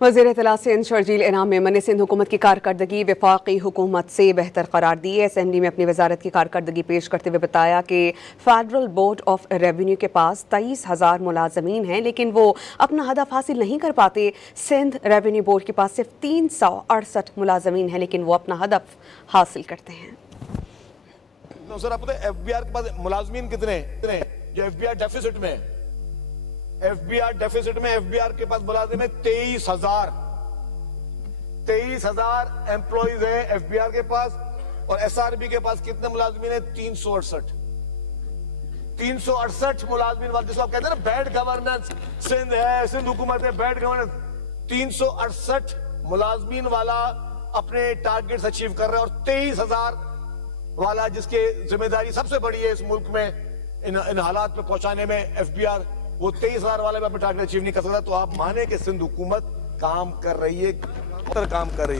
वज़ीर इत्तलात सिंध शर्जील इनाम मेमन ने सिंध हुकूमत की कारकर्दगी वफाकी हुकूमत से बेहतर करार दी है। असेंबली में अपनी वजारत की कारकर्दगी पेश करते हुए बताया कि फेडरल बोर्ड ऑफ रेवेन्यू के पास 23,000 मुलाजमीन हैं, लेकिन वो अपना हदफ हासिल नहीं कर पाते। सिंध रेवेन्यू बोर्ड के पास सिर्फ 368 मुलाजमीन हैं, लेकिन वो अपना हदफ हासिल करते हैं। सर, आपको एफबीआर के पास मुलाजमीन कितने जो एफबीआर डेफिसिट में एफबीआर के पास मुलाजिम है 23,000 एम्प्लॉइज है एफबीआर के पास। और एसआरबी के पास कितने मुलाजमीन है? 368 मुलाजमीन वाले, जिसको आप कहते हैं ना बैड गवर्नेंस। सिंध है, सिंध हुकूमत है, बैड गवर्नेंस। 368 मुलाजमीन वाला अपने टारगेट्स अचीव कर रहा है, और 23,000 वाला जिसके जिम्मेदारी सबसे बड़ी है इस मुल्क में इन हालात पे पहुंचाने में, एफबीआर, वो 23,000 वाले में अपना टारगेट अचीव नहीं कर सकता। तो आप माने कि सिंध हुकूमत काम कर रही है।